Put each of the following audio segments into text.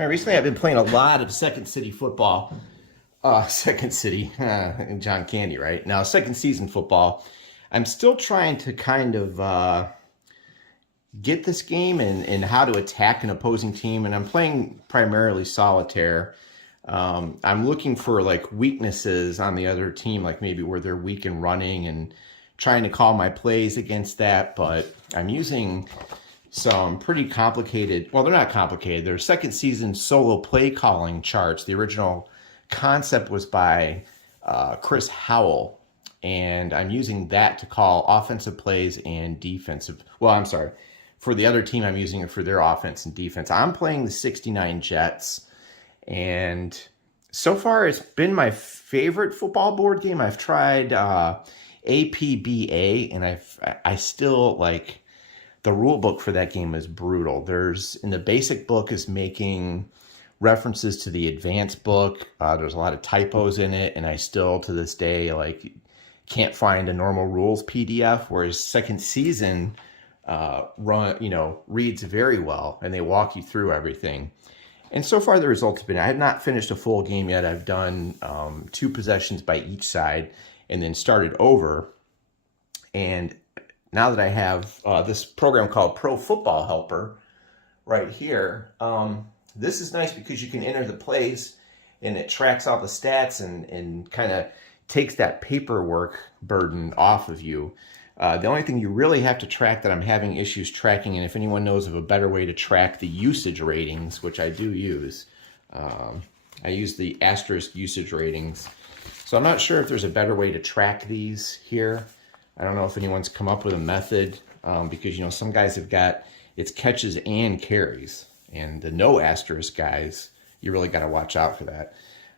All right, recently I've been playing a lot of Second City football. Second City, John Candy, right? Now, second season football. I'm still trying to kind of get this game and how to attack an opposing team, and I'm playing primarily solitaire. I'm looking for like weaknesses on the other team, like maybe where they're weak in running and trying to call my plays against that, but I'm using some pretty complicated, well, they're not complicated. They're second season solo play calling charts. The original concept was by Chris Howell, and I'm using that to call offensive plays and defensive. Well, I'm sorry. For the other team, I'm using it for their offense and defense. I'm playing the 69 Jets, and so far it's been my favorite football board game. I've tried APBA, and I still like. The rule book for that game is brutal. There's, in the basic book, is making references to the advanced book. There's a lot of typos in it, and I still, to this day, like, can't find a normal rules PDF, whereas second season reads very well, and they walk you through everything. And so far, the results have been, I have not finished a full game yet. I've done 2 possessions by each side and then started over. And now that I have this program called Pro Football Helper right here, this is nice because you can enter the plays and it tracks all the stats and kind of takes that paperwork burden off of you. The only thing you really have to track that I'm having issues tracking, and if anyone knows of a better way to track the usage ratings, which I do use, I use the asterisk usage ratings. So I'm not sure if there's a better way to track these here. I don't know if anyone's come up with a method because, you know, some guys have got, it's catches and carries. And the no asterisk guys, you really got to watch out for that.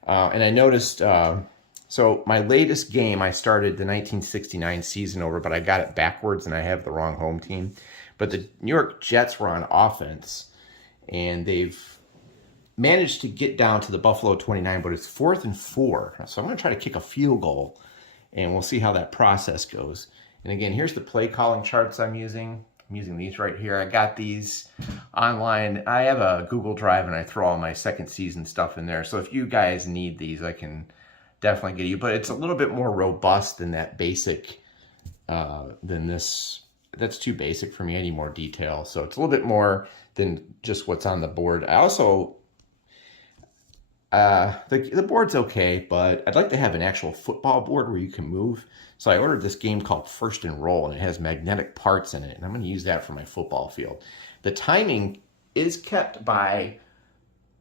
And I noticed, so my latest game, I started the 1969 season over, but I got it backwards and I have the wrong home team. But the New York Jets were on offense, and they've managed to get down to the Buffalo 29, but it's 4th and 4. So I'm going to try to kick a field goal, and we'll see how that process goes. And again, here's the play calling charts I'm using. I'm using these right here. I got these online. I have a Google Drive, and I throw all my second season stuff in there. So if you guys need these, I can definitely get you. But it's a little bit more robust than that basic, than this. That's too basic for me. I need more detail. So it's a little bit more than just what's on the board. I also, the board's okay, but I'd like to have an actual football board where you can move. So I ordered this game called First and Roll, and it has magnetic parts in it, and I'm going to use that for my football field. The timing is kept by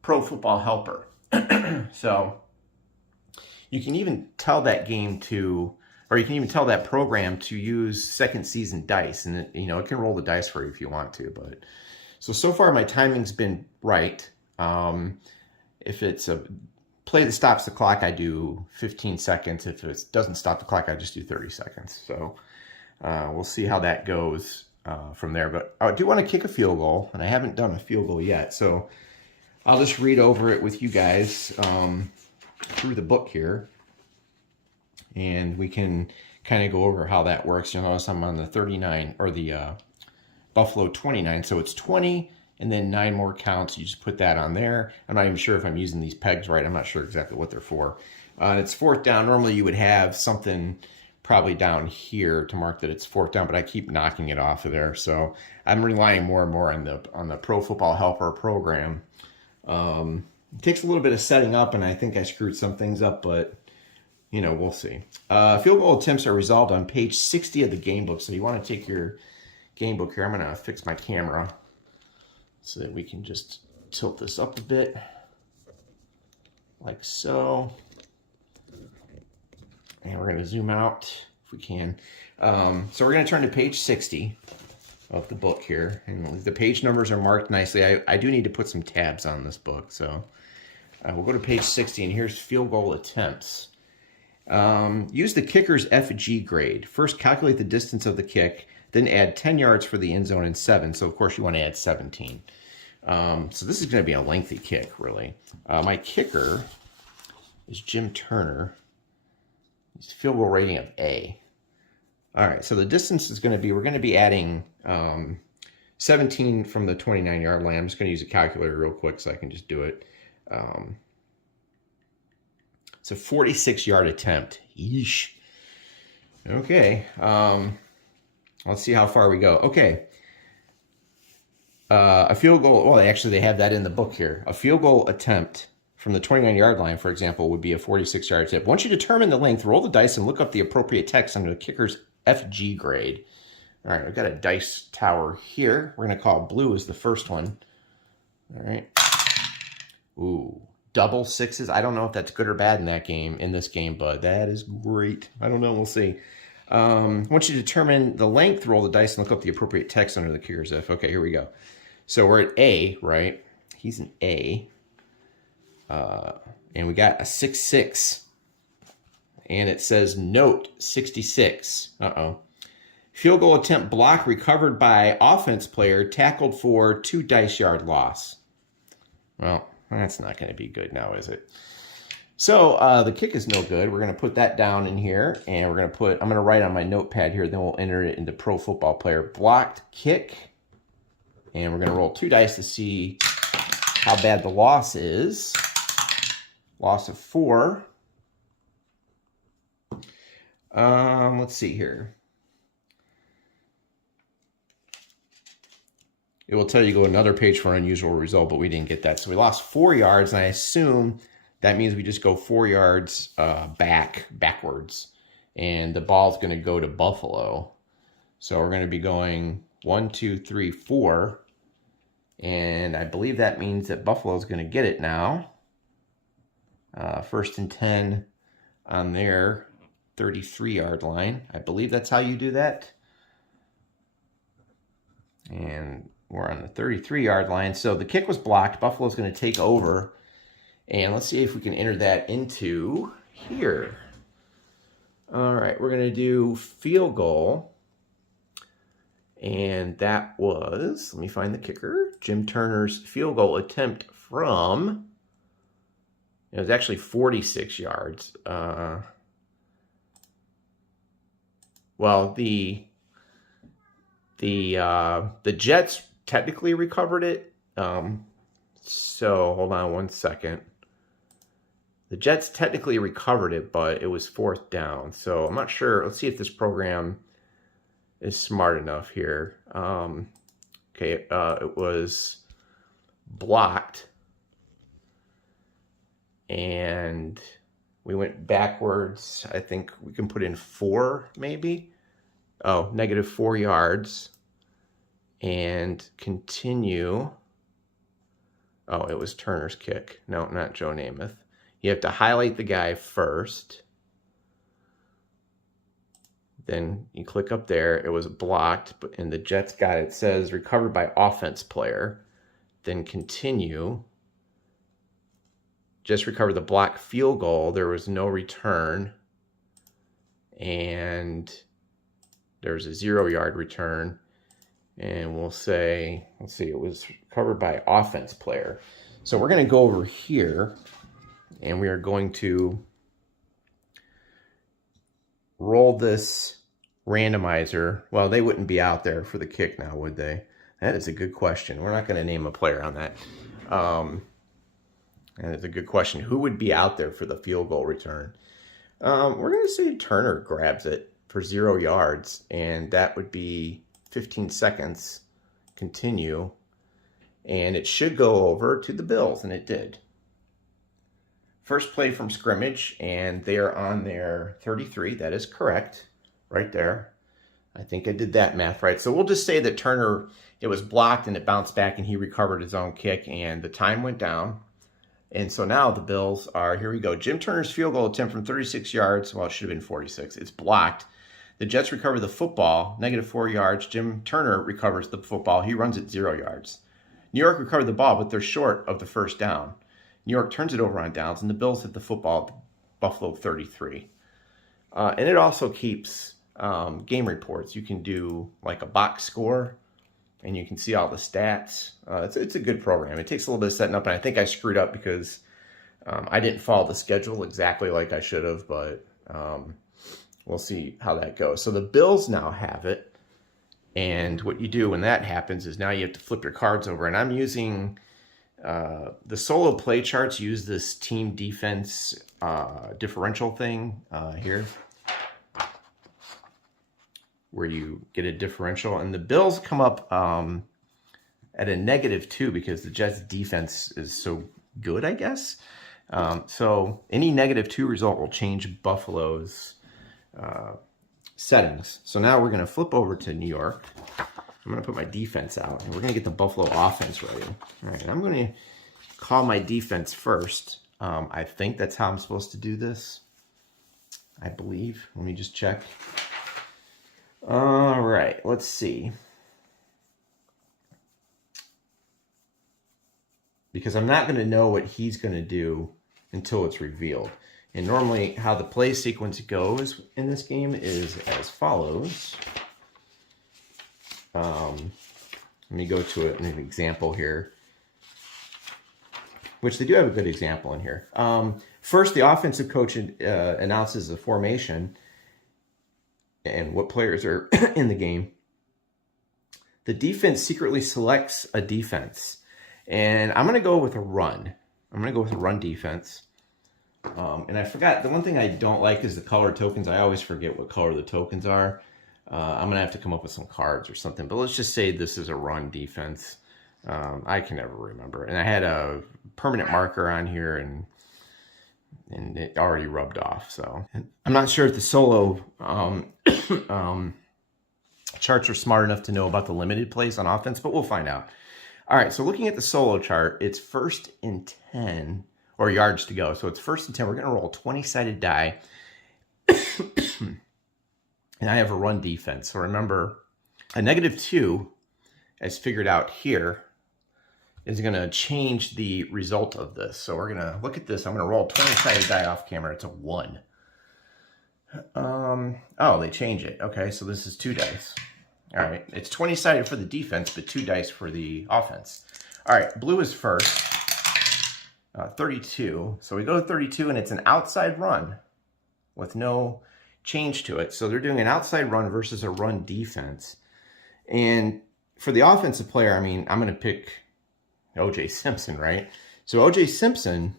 Pro Football Helper. So you can even tell that game to, or you can even tell that program to use second season dice, and it, you know, it can roll the dice for you if you want to. But so far my timing's been right. If it's a play that stops the clock, I do 15 seconds. If it doesn't stop the clock, I just do 30 seconds. So we'll see how that goes from there. But I do want to kick a field goal, and I haven't done a field goal yet. So I'll just read over it with you guys through the book here, and we can kind of go over how that works. You'll notice I'm on the 39, or the Buffalo 29. So it's 20. And then 9 more counts. You just put that on there. I'm not even sure if I'm using these pegs right. I'm not sure exactly what they're for. It's 4th down. Normally you would have something probably down here to mark that it's 4th down, but I keep knocking it off of there. So I'm relying more and more on the Pro Football Helper program. It takes a little bit of setting up, and I think I screwed some things up, but you know, we'll see. Field goal attempts are resolved on page 60 of the game book. So you want to take your game book here. I'm going to fix my camera so that we can just tilt this up a bit, like so. And we're going to zoom out if we can. So we're going to turn to page 60 of the book here. And the page numbers are marked nicely. I do need to put some tabs on this book. So we'll go to page 60, and here's field goal attempts. Use the kicker's FG grade. First, calculate the distance of the kick, then add 10 yards for the end zone and 7. So, of course, you want to add 17. So this is going to be a lengthy kick, really. My kicker is Jim Turner. His field goal rating of A. All right, so the distance is going to be, we're going to be adding 17 from the 29-yard line. I'm just going to use a calculator real quick so I can just do it. It's a 46-yard attempt. Yeesh. Okay. Let's see how far we go. Okay. A field goal, well, actually, they have that in the book here. A field goal attempt from the 29-yard line, for example, would be a 46-yard attempt. Once you determine the length, roll the dice and look up the appropriate text under the kicker's FG grade. All right, I've got a dice tower here. We're going to call blue as the first one. All right. Ooh, double sixes. I don't know if that's good or bad in this game, but that is great. I don't know. We'll see. Once you determine the length, roll the dice and look up the appropriate text under the kicker's F. Okay, here we go. So we're at A, right? He's an A. And we got a 6-6. And it says note 66. Uh-oh. Field goal attempt block recovered by offense player, tackled for 2 dice yard loss. Well, that's not going to be good now, is it? So the kick is no good. We're going to put that down in here, and I'm going to write on my notepad here, then we'll enter it into Pro Football Player. Blocked kick, and we're going to roll 2 dice to see how bad the loss is. Loss of 4. Let's see here. It will tell you go another page for unusual result, but we didn't get that. So we lost 4 yards, and I assume that means we just go 4 yards backwards. And the ball's going to go to Buffalo. So we're going to be going 1, 2, 3, 4. And I believe that means that Buffalo's going to get it now. 1st and 10 on their 33-yard line. I believe that's how you do that. And we're on the 33-yard line. So the kick was blocked. Buffalo's going to take over. And let's see if we can enter that into here. All right, we're going to do field goal. And that was, let me find the kicker, Jim Turner's field goal attempt from, it was actually 46 yards. Well, the Jets technically recovered it. So hold on one second. The Jets technically recovered it, but it was 4th down. So I'm not sure. Let's see if this program is smart enough here. Okay, it was blocked. And we went backwards. I think we can put in 4 maybe. Oh, negative 4 yards. And continue. Oh, it was Turner's kick. No, not Joe Namath. You have to highlight the guy first. Then you click up there. It was blocked, but in the Jets got it. It says recovered by offense player. Then continue. Just recovered the blocked field goal. There was no return. And there was a 0-yard return. And we'll say, let's see, it was covered by offense player. So we're going to go over here, and we are going to roll this randomizer. Well, they wouldn't be out there for the kick now, would they? That is a good question. We're not going to name a player on that. And it's a good question. Who would be out there for the field goal return? We're going to say Turner grabs it for 0 yards, and that would be 15 seconds. Continue. And it should go over to the Bills, and it did. First play from scrimmage, and they are on their 33. That is correct, right there. I think I did that math right. So we'll just say that Turner, it was blocked, and it bounced back, and he recovered his own kick, and the time went down. And so now the Bills are, here we go. Jim Turner's field goal attempt from 36 yards. Well, it should have been 46. It's blocked. The Jets recover the football, negative 4 yards. Jim Turner recovers the football. He runs it 0 yards. New York recovered the ball, but they're short of the 1st down. New York turns it over on downs, and the Bills hit the football at Buffalo 33. And it also keeps game reports. You can do like a box score, and you can see all the stats. It's a good program. It takes a little bit of setting up, and I think I screwed up because I didn't follow the schedule exactly like I should have, but we'll see how that goes. So the Bills now have it, And what you do when that happens is now you have to flip your cards over. And I'm using the solo play charts use this team defense differential thing here, where you get a differential. And the Bills come up at a -2 because the Jets defense is so good, I guess. So any -2 result will change Buffalo's settings. So now we're going to flip over to New York. I'm going to put my defense out, and we're going to get the Buffalo offense ready. All right, I'm going to call my defense first. I think that's how I'm supposed to do this. I believe. Let me just check. All right, let's see. Because I'm not going to know what he's going to do until it's revealed. And normally how the play sequence goes in this game is as follows. Let me go to an example here, which they do have a good example in here. First, the offensive coach announces the formation and what players are in the game. The defense secretly selects a defense. And I'm going to go with a run. I'm going to go with a run defense. And I forgot, the one thing I don't like is the color tokens. I always forget what color the tokens are. I'm going to have to come up with some cards or something. But let's just say this is a run defense. I can never remember. And I had a permanent marker on here, and it already rubbed off. So I'm not sure if the solo charts are smart enough to know about the limited plays on offense, but we'll find out. All right, so looking at the solo chart, it's 1st and 10, or yards to go. So it's 1st and 10. We're going to roll a 20-sided die. And I have a run defense. So remember, a -2, as figured out here, is going to change the result of this. So we're going to look at this. I'm going to roll a 20-sided die off camera. It's a 1. Oh, they change it. Okay, so this is 2 dice. All right, it's 20-sided for the defense, but 2 dice for the offense. All right, blue is first, 32. So we go to 32, and it's an outside run with no change to it. So they're doing an outside run versus a run defense. And for the offensive player, I mean, I'm going to pick O.J. Simpson, right? So O.J. Simpson,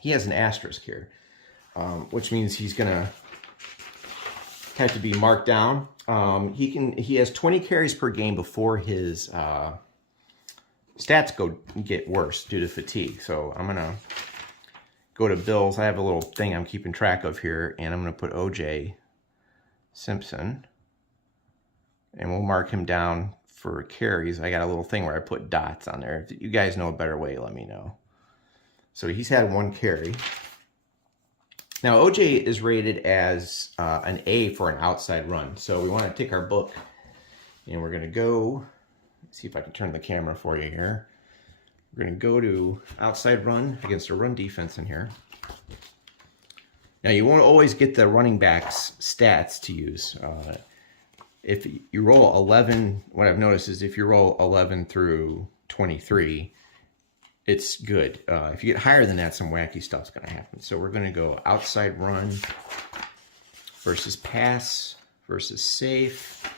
he has an asterisk here, which means he's going to have to be marked down. He has 20 carries per game before his stats get worse due to fatigue. So I'm gonna go to Bills. I have a little thing I'm keeping track of here, and I'm gonna put O.J. Simpson, and we'll mark him down for carries. I got a little thing where I put dots on there. If you guys know a better way, let me know. So he's had 1 carry. Now, O.J. is rated as an A for an outside run. So we want to take our book, and we're going to go, see if I can turn the camera for you here. We're going to go to outside run against a run defense in here. Now, you won't always get the running back's stats to use. If you roll 11, what I've noticed is if you roll 11 through 23, it's good. If you get higher than that, some wacky stuff's going to happen. So we're going to go outside run versus pass versus safe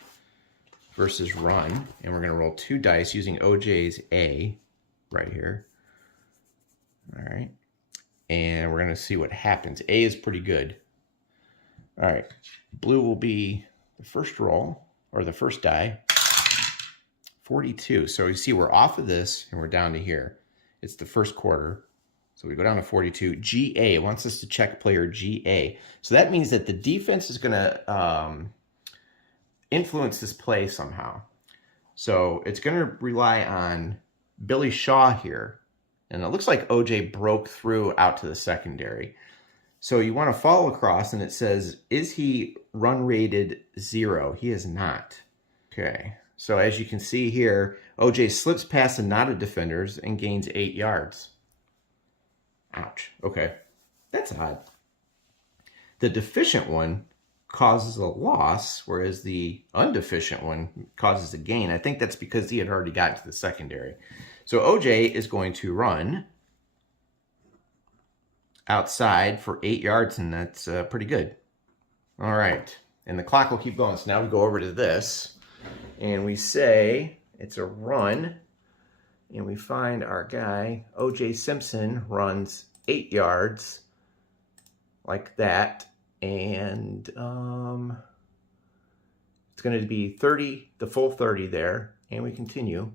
versus run. And we're going to roll 2 dice using OJ's A right here. All right. And we're going to see what happens. A is pretty good. All right. Blue will be the first roll, or the first die. 42. So you see we're off of this and we're down to here. It's the first quarter. So we go down to 42. GA wants us to check player GA. So that means that the defense is going to influence this play somehow. So it's going to rely on Billy Shaw here. And it looks like OJ broke through out to the secondary. So you want to follow across, and it says, is he run rated 0? He is not. Okay. So as you can see here, OJ slips past a knot of defenders and gains 8 yards. Ouch. Okay. That's odd. The deficient one causes a loss, whereas the undeficient one causes a gain. I think that's because he had already gotten to the secondary. So OJ is going to run outside for 8 yards, and that's pretty good. All right. And the clock will keep going. So now we go over to this. and we say it's a run, and we find our guy, O.J. Simpson, runs 8 yards like that, and it's going to be 30, the full 30 there, and we continue.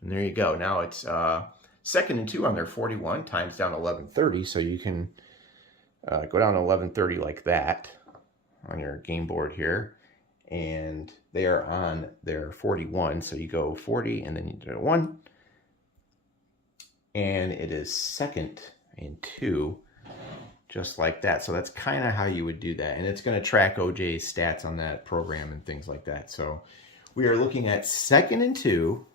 And there you go. Now it's 2nd and 2 on their 41, times down 11:30, so you can go down to 11:30 like that on your game board here. And they are on their 41, so you go 40 and then you do 1. And it is 2nd and 2, just like that. So that's kind of how you would do that. And it's going to track OJ's stats on that program and things like that. So we are looking at 2nd and 2.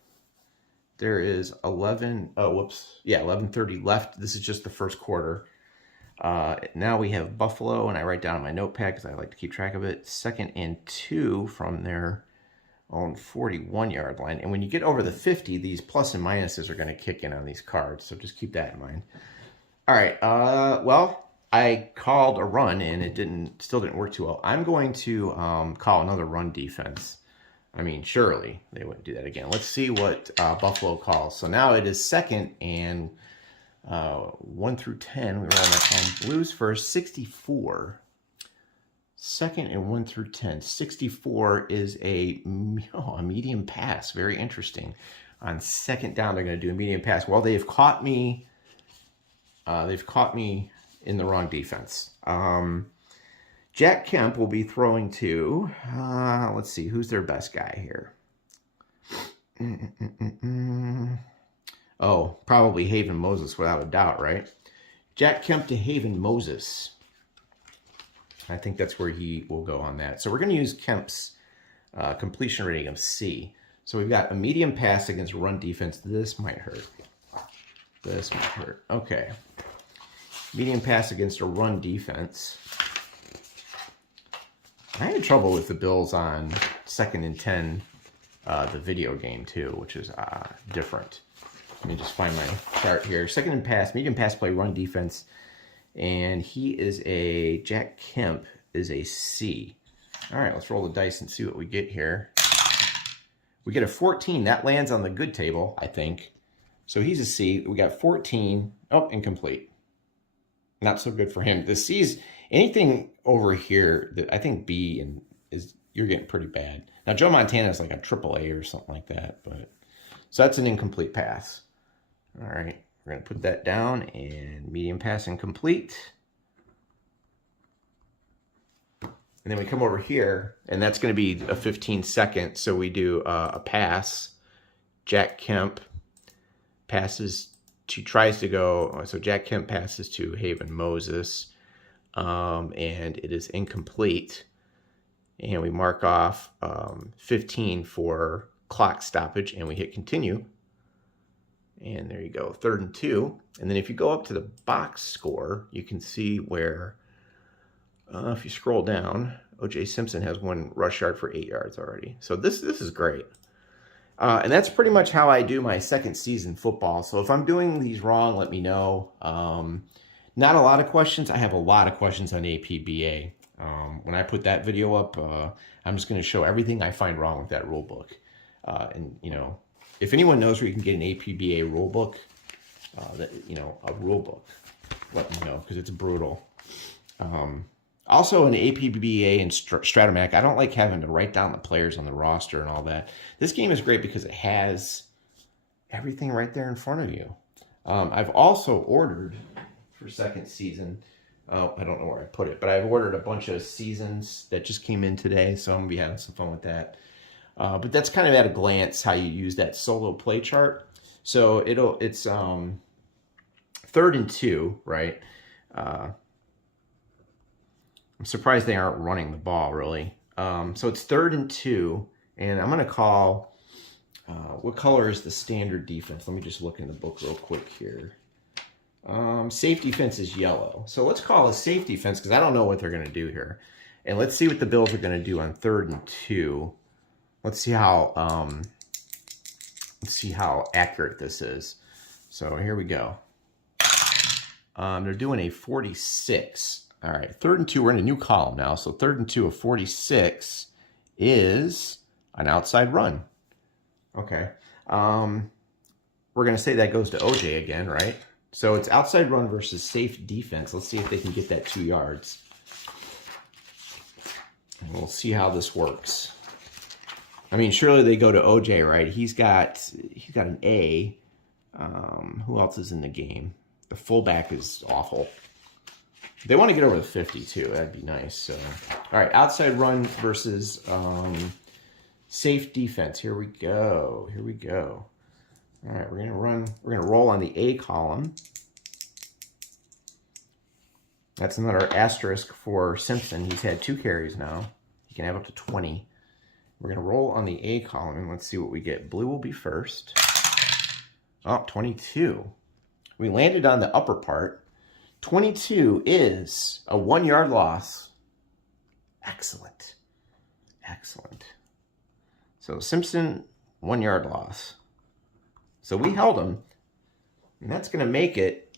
There is 11:30 left. This is just the first quarter. Now we have Buffalo, and I write down on my notepad because I like to keep track of it. 2nd and 2 from their own 41-yard line. And when you get over the 50, these plus and minuses are going to kick in on these cards. So just keep that in mind. All right. Well, I called a run, and it still didn't work too well. I'm going to call another run defense. I mean, surely they wouldn't do that again. Let's see what Buffalo calls. So now it is 2nd and 1 through 10. We roll that on Blues first. 64. 2nd and 1 through 10. 64 is a medium pass. Very interesting. On 2nd down, they're going to do a medium pass. Well, they've caught me. They've caught me in the wrong defense. Jack Kemp will be throwing to, let's see, who's their best guy here? Oh, probably Haven Moses without a doubt, right? Jack Kemp to Haven Moses. I think that's where he will go on that. So we're going to use Kemp's completion rating of C. So we've got a medium pass against run defense. This might hurt. This might hurt. Okay. Medium pass against a run defense. I had trouble with the Bills on 2nd and 10, the video game too, which is different. Let me just find my chart here. 2nd and pass, medium pass play, run defense. And he is a, Jack Kemp is a C. All right, let's roll the dice and see what we get here. We get a 14. That lands on the good table, I think. So he's a C. We got 14. Oh, incomplete. Not so good for him. The C's, anything over here, that I think B and is, you're getting pretty bad. Now, Joe Montana is like a AAA or something like that. But so that's an incomplete pass. All right. We're going to put that down, and medium pass incomplete. And then we come over here, and that's going to be a 15-second. So we do a pass. Jack Kemp passes to, tries to go. So Jack Kemp passes to Haven Moses, and it is incomplete. And we mark off 15 for clock stoppage, and we hit continue. And there you go, 3rd and 2. And then if you go up to the box score, you can see where, if you scroll down, O.J. Simpson has 1 rush yard for 8 yards already. So this is great. And that's pretty much how I do my second season football. So if I'm doing these wrong, let me know. Not a lot of questions. I have a lot of questions on APBA. When I put that video up, I'm just going to show everything I find wrong with that rule book. And, you know, if anyone knows where you can get an APBA rule book, a rule book, let me know, because it's brutal. Also, in APBA and Stratomatic, I don't like having to write down the players on the roster and all that. This game is great because it has everything right there in front of you. I've also ordered for second season. Oh, I don't know where I put it, but I've ordered a bunch of seasons that just came in today, so I'm going to be having some fun with that. But that's kind of at a glance how you use that solo play chart. So it's 3rd and 2, right? I'm surprised they aren't running the ball, really. So it's 3rd and 2, and I'm going to call, what color is the standard defense? Let me just look in the book real quick here. Safe defense is yellow. So let's call a safe defense because I don't know what they're going to do here. And let's see what the Bills are going to do on 3rd and 2. Let's see how accurate this is. So here we go. They're doing a 46. All right, 3rd and 2. We're in a new column now. So 3rd and 2 of 46 is an outside run. Okay. We're going to say that goes to OJ again, right? So it's outside run versus safe defense. Let's see if they can get that 2 yards. And we'll see how this works. I mean, surely they go to OJ, right? He's got an A. Who else is in the game? The fullback is awful. They want to get over the 50 too. That'd be nice. So, all right, outside run versus safe defense. Here we go. Here we go. All right, we're gonna roll on the A column. That's another asterisk for Simpson. He's had 2 carries now. He can have up to 20. We're gonna roll on the A column and let's see what we get. Blue will be first. Oh, 22. We landed on the upper part. 22 is a 1-yard loss. Excellent. Excellent. So Simpson, 1-yard loss. So we held him, and that's going to make it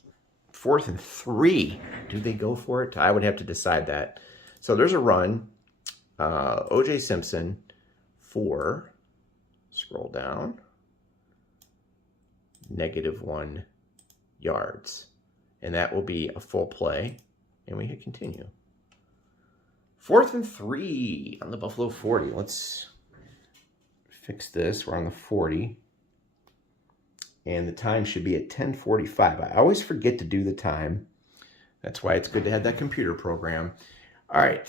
4th and 3. Do they go for it? I would have to decide that. So there's a run. O.J. Simpson, 4. Scroll down. -1 yards. And that will be a full play. And we hit continue. 4th and 3 on the Buffalo 40. Let's fix this. We're on the 40. And the time should be at 10:45. I always forget to do the time. That's why it's good to have that computer program. All right,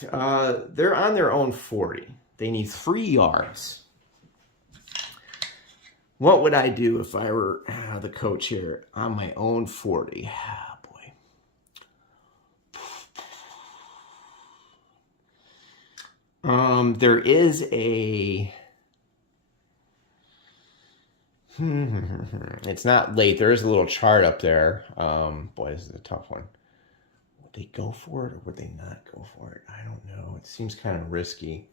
they're on their own 40. They need 3 yards. What would I do if I were the coach here on my own 40? Oh, boy. There is a... It's not late. There is a little chart up there. Boy, this is a tough one. Would they go for it or would they not go for it? I don't know. It seems kind of risky.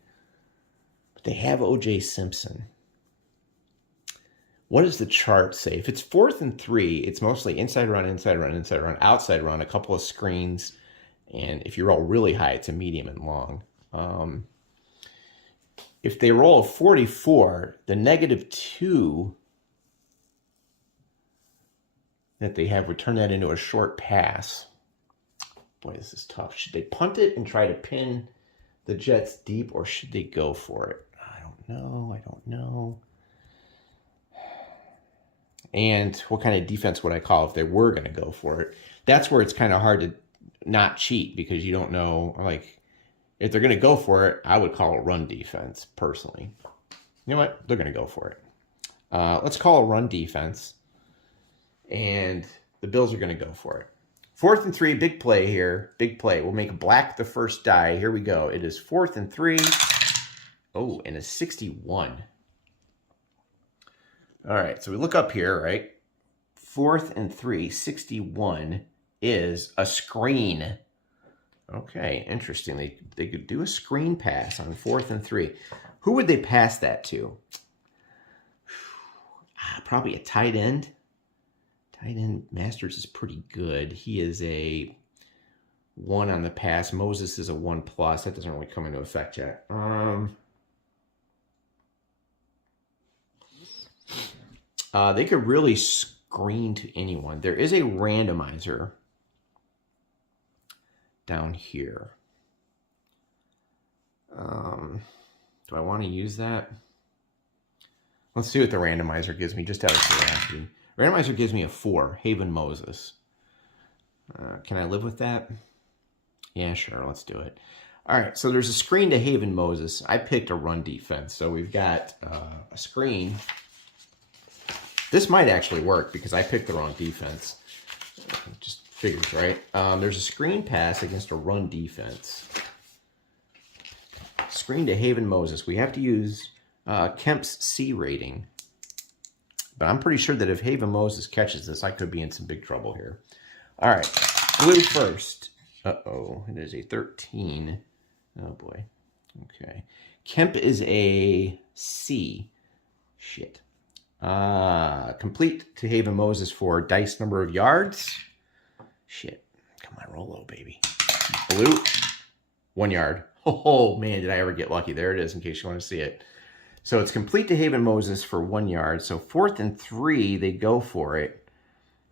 But they have O.J. Simpson. What does the chart say? If it's 4th and 3, it's mostly inside run, inside run, inside run, outside run, a couple of screens. And if you roll really high, it's a medium and long. If they roll a 44, the -2... that they have would turn that into a short pass. Boy, this is tough. Should they punt it and try to pin the Jets deep, or should they go for it? I don't know. I don't know. And what kind of defense would I call if they were going to go for it? That's where it's kind of hard to not cheat because you don't know. Like, if they're going to go for it, I would call a run defense, personally. You know what? They're going to go for it. Let's call a run defense. And the Bills are going to go for it. 4th and 3, big play here. Big play. We'll make black the first die. Here we go. It is 4th and 3. Oh, and a 61. All right, so we look up here, right? 4th and 3, 61 is a screen. Okay, interesting. They could do a screen pass on 4th and 3. Who would they pass that to? Probably a tight end. Tight end Masters is pretty good. He is a 1 on the pass. Moses is a 1+. That doesn't really come into effect yet. They could really screen to anyone. There is a randomizer down here. Do I want to use that? Let's see what the randomizer gives me, just out of curiosity. Randomizer gives me a 4, Haven Moses. Can I live with that? Yeah, sure, let's do it. All right, so there's a screen to Haven Moses. I picked a run defense, so we've got a screen. This might actually work because I picked the wrong defense. Just figures, right? There's a screen pass against a run defense. Screen to Haven Moses. We have to use Kemp's C rating. But I'm pretty sure that if Haven Moses catches this, I could be in some big trouble here. All right, blue first. Uh-oh, it is a 13. Oh, boy. Okay. Kemp is a C. Shit. Complete to Haven Moses for dice number of yards. Shit. Come on, roll low, baby. Blue, 1 yard. Oh, man, did I ever get lucky. There it is, in case you want to see it. So it's complete to Haven Moses for 1 yard. So 4th and 3, they go for it.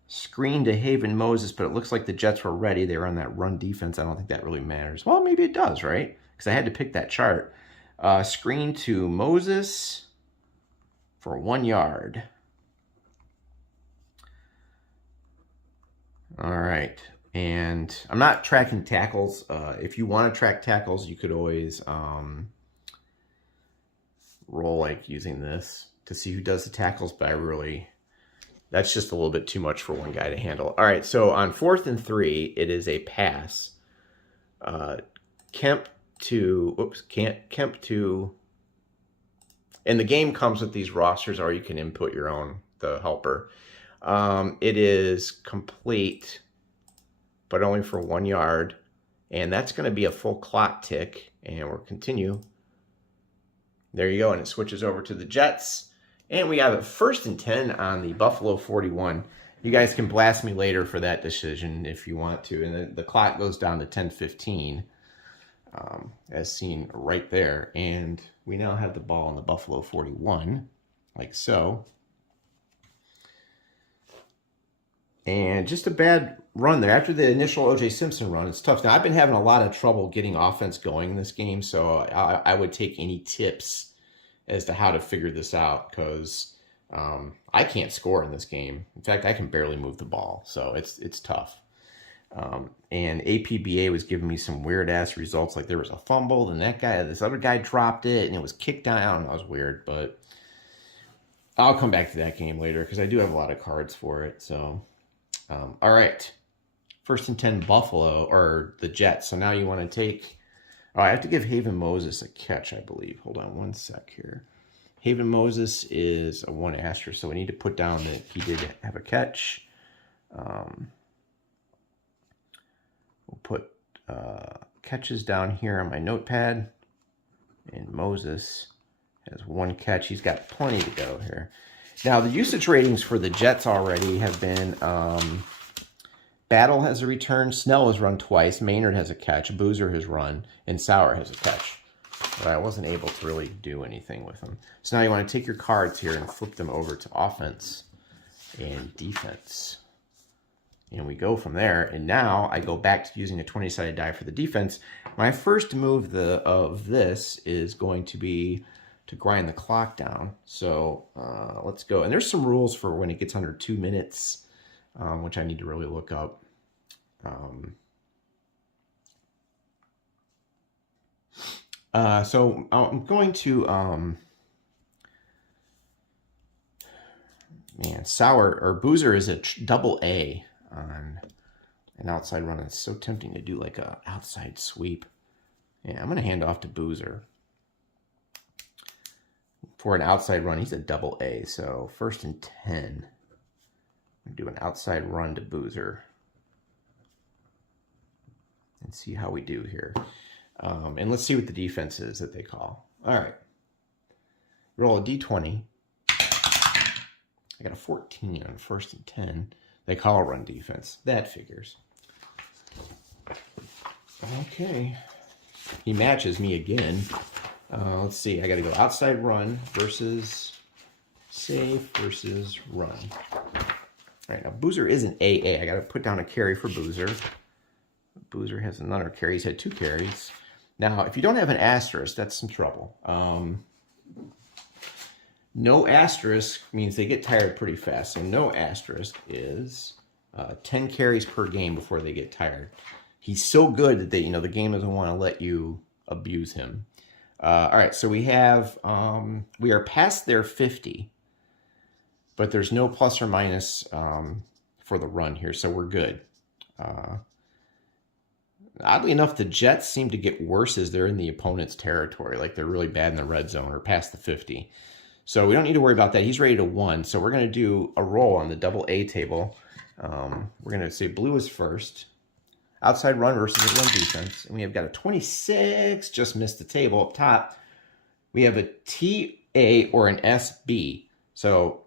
Screen to Haven Moses, but it looks like the Jets were ready. They were on that run defense. I don't think that really matters. Well, maybe it does, right? Because I had to pick that chart. Screen to Moses for 1 yard. All right. And I'm not tracking tackles. If you want to track tackles, you could always roll like using this to see who does the tackles, but that's just a little bit too much for one guy to handle. All right, so on 4th and 3, it is a pass. Kemp to, and the game comes with these rosters, or you can input your own, the helper. It is complete, but only for 1 yard, and that's going to be a full clock tick, and we'll continue. There you go, and it switches over to the Jets. And we have a 1st and 10 on the Buffalo 41. You guys can blast me later for that decision if you want to. And then the clock goes down to 10:15, as seen right there. And we now have the ball on the Buffalo 41, like so. And just a bad run there. After the initial O.J. Simpson run, it's tough. Now, I've been having a lot of trouble getting offense going in this game, so I would take any tips as to how to figure this out, because I can't score in this game. In fact, I can barely move the ball, so it's tough. And APBA was giving me some weird-ass results, like there was a fumble, and this other guy dropped it, and it was kicked down. That was weird, but I'll come back to that game later, because I do have a lot of cards for it, so... all right, 1st and 10 Buffalo, or the Jets. So now you want to take, I have to give Haven Moses a catch, I believe. Hold on one sec here. Haven Moses is a 1 asterisk, so we need to put down that he did have a catch. We'll put catches down here on my notepad, and Moses has 1 catch. He's got plenty to go here. Now, the usage ratings for the Jets already have been, Battle has a return, Snell has run twice, Maynard has a catch, Boozer has run, and Sauer has a catch. But I wasn't able to really do anything with them. So now you want to take your cards here and flip them over to offense and defense. And we go from there. And now I go back to using a 20-sided die for the defense. My first move of this is going to be to grind the clock down. So let's go. And there's some rules for when it gets under 2 minutes, which I need to really look up. So I'm going to, Sauer or Boozer is a double A on an outside run. It's so tempting to do like a outside sweep. Yeah, I'm going to hand off to Boozer. For an outside run, he's a double A. So 1st and 10. I'm do an outside run to Boozer. And see how we do here. And let's see what the defense is that they call. All right. Roll a D20. I got a 14 on 1st and 10. They call a run defense. That figures. Okay. He matches me again. Let's see. I got to go outside run versus safe versus run. All right. Now, Boozer is an AA. I got to put down a carry for Boozer. Boozer has another carry. He's had 2 carries. Now, if you don't have an asterisk, that's some trouble. No asterisk means they get tired pretty fast. So no asterisk is 10 carries per game before they get tired. He's so good that the game doesn't want to let you abuse him. All right, so we have we are past their 50, but there's no plus or minus for the run here, so we're good. Oddly enough, the Jets seem to get worse as they're in the opponent's territory, like they're really bad in the red zone or past the 50. So we don't need to worry about that. He's ready to 1, so we're going to do a roll on the double A table. We're going to say blue is first. Outside run versus a run defense. And we have got a 26, just missed the table up top. We have a TA or an SB. So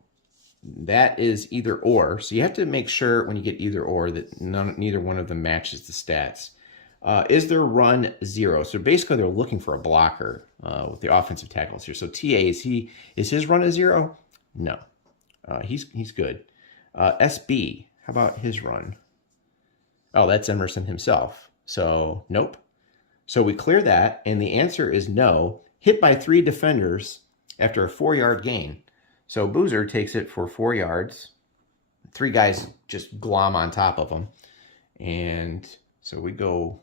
that is either or. So you have to make sure when you get either or that neither one of them matches the stats. Is their run 0? So basically they're looking for a blocker with the offensive tackles here. So TA, is his run a 0? No. He's good. SB, how about his run? Oh, that's Emerson himself. So nope. So we clear that, and the answer is no. Hit by 3 defenders after a 4-yard gain. So Boozer takes it for 4 yards. 3 guys just glom on top of him. And so we go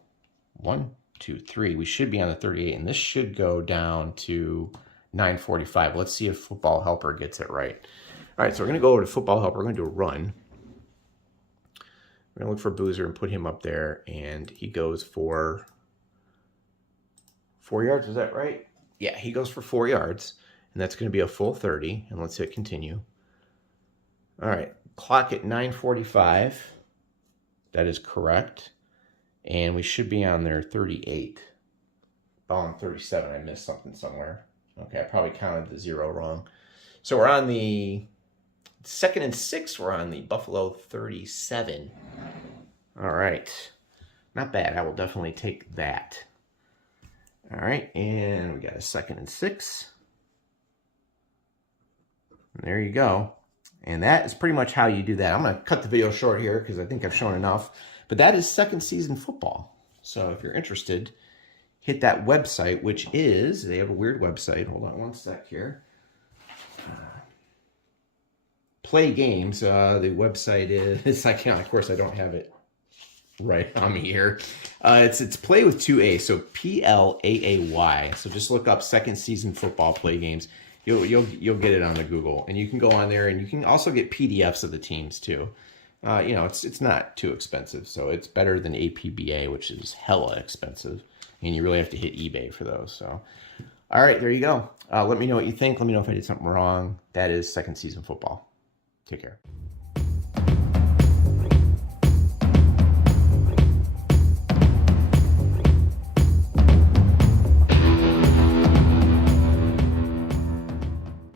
1, 2, 3. We should be on the 38, and this should go down to 9:45. Let's see if Football Helper gets it right. All right, so we're going to go over to Football Helper. We're going to do a run. We're going to look for Boozer and put him up there, and he goes for 4 yards. Is that right? Yeah, he goes for 4 yards, and that's going to be a full 30. And let's hit continue. All right, clock at 9:45. That is correct. And we should be on there 38. Oh, I'm 37. I missed something somewhere. Okay, I probably counted the 0 wrong. So we're on the 2nd and 6. We're on the Buffalo 37. All right. Not bad. I will definitely take that. All right, and we got a 2nd and 6. And there you go. And that is pretty much how you do that. I'm going to cut the video short here because I think I've shown enough. But that is second season football. So if you're interested, hit that website, which is, they have a weird website. Hold on one sec here. Plaay Games. The website is, of course, I don't have it right on me here. It's Play with 2 A, so Plaay. So just look up second season football Play Games. You'll get it on the Google, and you can go on there, and you can also get PDFs of the teams too. It's not too expensive, so it's better than APBA, which is hella expensive, and you really have to hit eBay for those. So, all right, there you go. Let me know what you think. Let me know if I did something wrong. That is second season football. Take care.